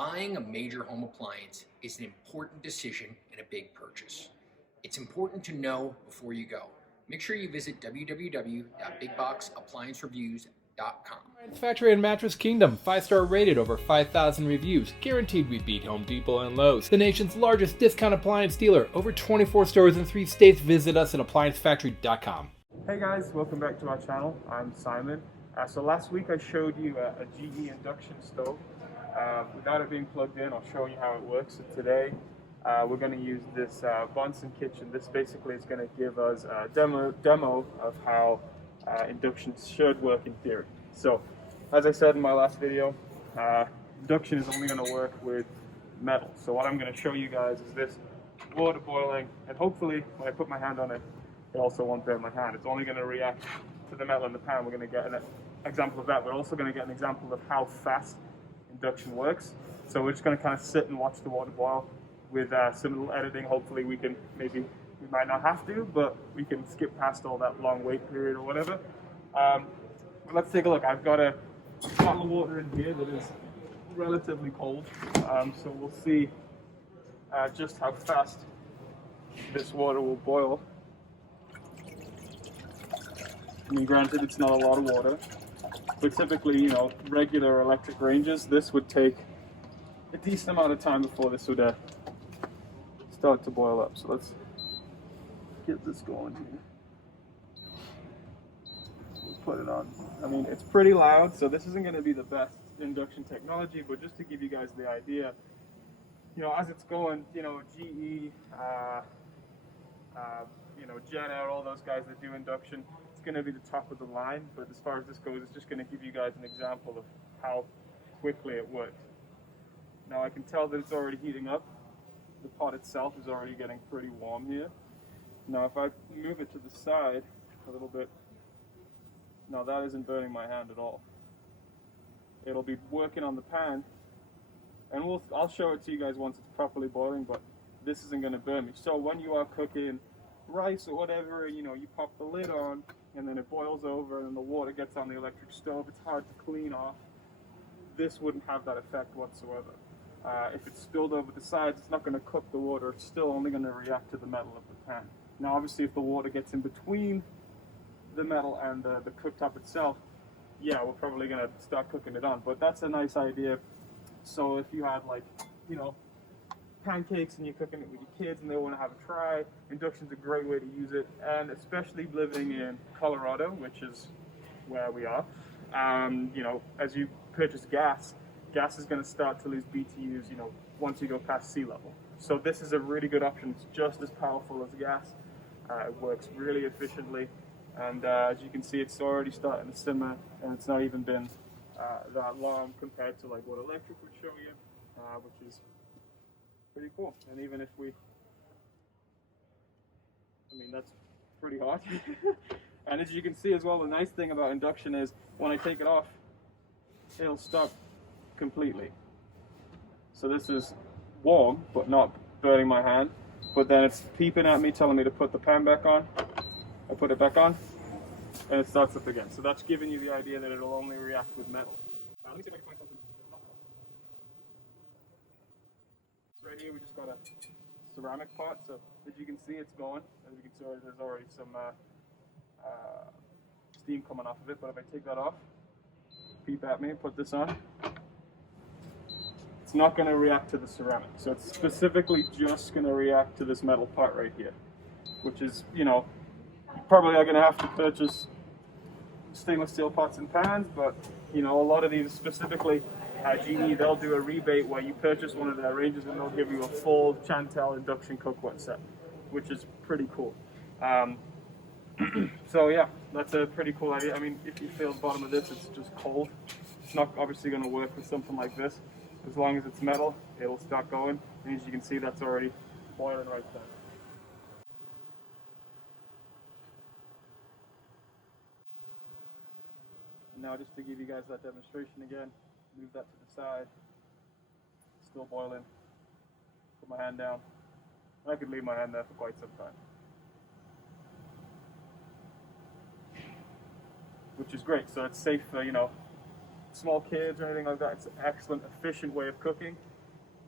Buying a major home appliance is an important decision and a big purchase. It's important to know before you go. Make sure you visit www.bigboxappliancereviews.com. Factory and Mattress Kingdom, 5-star rated, over 5,000 reviews, guaranteed we beat Home Depot and Lowe's. The nation's largest discount appliance dealer, over 24 stores in 3 states. Visit us at ApplianceFactory.com. Hey guys, welcome back to our channel. I'm Simon. So last week I showed you a GE induction stove. Without it being plugged in, I'll show you how it works. So today we're going to use this Bunsen kitchen. This basically is going to give us a demo of how induction should work in theory. So as I said in my last video, induction is only going to work with metal. So what I'm going to show you guys is this water boiling, and hopefully when I put my hand on it, it also won't burn my hand. It's only going to react to the metal in the pan. We're going to get an example of that. We're also going to get an example of how fast induction works. So we're just going to kind of sit and watch the water boil with some little editing. Hopefully we might not have to, but we can skip past all that long wait period or whatever. But let's take a look. I've got a bottle of water in here that is relatively cold. So we'll see just how fast this water will boil. I mean, granted, it's not a lot of water, but typically, you know, regular electric ranges, this would take a decent amount of time before this would start to boil up. So let's get this going here. We'll put it on. I mean, it's pretty loud, so this isn't going to be the best induction technology, but just to give you guys the idea, you know, as it's going, you know, GE, you know, Jenna, all those guys that do induction, it's going to be the top of the line, but as far as this goes, it's just going to give you guys an example of how quickly it works. Now I can tell that it's already heating up. The pot itself is already getting pretty warm here. Now if I move it to the side a little bit, now that isn't burning my hand at all. It'll be working on the pan, and I'll show it to you guys once it's properly boiling, but this isn't going to burn me. So when you are cooking rice or whatever, you know, you pop the lid on and then it boils over and the water gets on the electric stove. It's hard to clean off. This wouldn't have that effect whatsoever. If it's spilled over the sides, it's not going to cook the water. It's still only going to react to the metal of the pan. Now obviously if the water gets in between the metal and the cooktop itself, yeah, we're probably going to start cooking it on. But that's a nice idea. So if you had, like, you know, pancakes and you're cooking it with your kids and they want to have a try, induction's a great way to use it. And especially living in Colorado, which is where we are, you know, as you purchase gas is going to start to lose BTUs, you know, once you go past sea level. So this is a really good option. It's just as powerful as gas. It works really efficiently, and as you can see, it's already starting to simmer, and it's not even been that long compared to like what electric would show you, which is pretty cool. And even if I mean, that's pretty hot. And as you can see as well, the nice thing about induction is when I take it off, it'll stop completely. So this is warm, but not burning my hand. But then it's peeping at me, telling me to put the pan back on. I put it back on, and it starts up again. So that's giving you the idea that it'll only react with metal. Let me see if I can find something. So right here we just got a ceramic pot. So as you can see, it's going. As you can see, there's already some steam coming off of it. But if I take that off, peep at me, put this on, it's not going to react to the ceramic. So it's specifically just going to react to this metal part right here, which is, you know, probably are going to have to purchase stainless steel pots and pans, but, you know, a lot of these, specifically GE, they'll do a rebate where you purchase one of their ranges and they'll give you a full Chantel induction cookware set, which is pretty cool. So yeah, that's a pretty cool idea. I mean, if you feel the bottom of this, it's just cold. It's not obviously going to work with something like this. As long as it's metal, it'll start going. And as you can see, that's already boiling right there. And now just to give you guys that demonstration again, move that to the side. Still boiling. Put my hand down. I could leave my hand there for quite some time. Which is great, so it's safe for, you know, small kids or anything like that, it's an excellent, efficient way of cooking.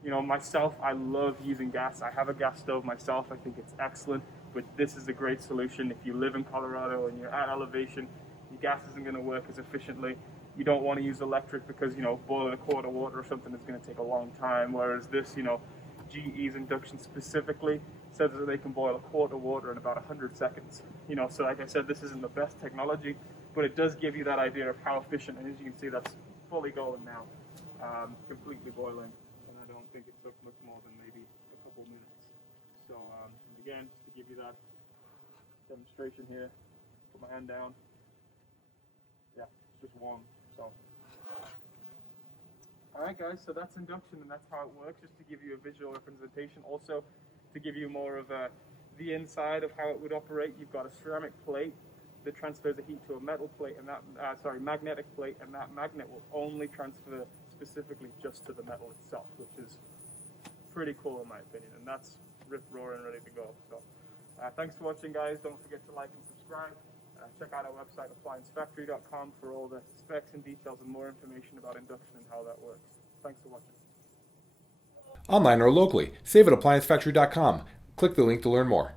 You know, myself, I love using gas. I have a gas stove myself. I think it's excellent, but this is a great solution. If you live in Colorado and you're at elevation, your gas isn't going to work as efficiently. You don't want to use electric because, you know, boiling a quart of water or something is going to take a long time, whereas this, you know, GE's Induction specifically says that they can boil a quart of water in about 100 seconds. You know, so like I said, this isn't the best technology, but it does give you that idea of how efficient, and as you can see, that's fully going now, completely boiling, and I don't think it took much more than maybe a couple minutes. So, and again, just to give you that demonstration here, put my hand down, yeah, it's just warm, so. Alright guys, so that's induction and that's how it works, just to give you a visual representation. Also, to give you more of the inside of how it would operate, you've got a ceramic plate that transfers the heat to a metal plate, and that, magnetic plate, and that magnet will only transfer specifically just to the metal itself, which is pretty cool in my opinion, and that's rip-roaring ready to go. So, thanks for watching guys, don't forget to like and subscribe. Check out our website, appliancefactory.com, for all the specs and details and more information about induction and how that works. Thanks for watching. Online or locally, save at appliancefactory.com. Click the link to learn more.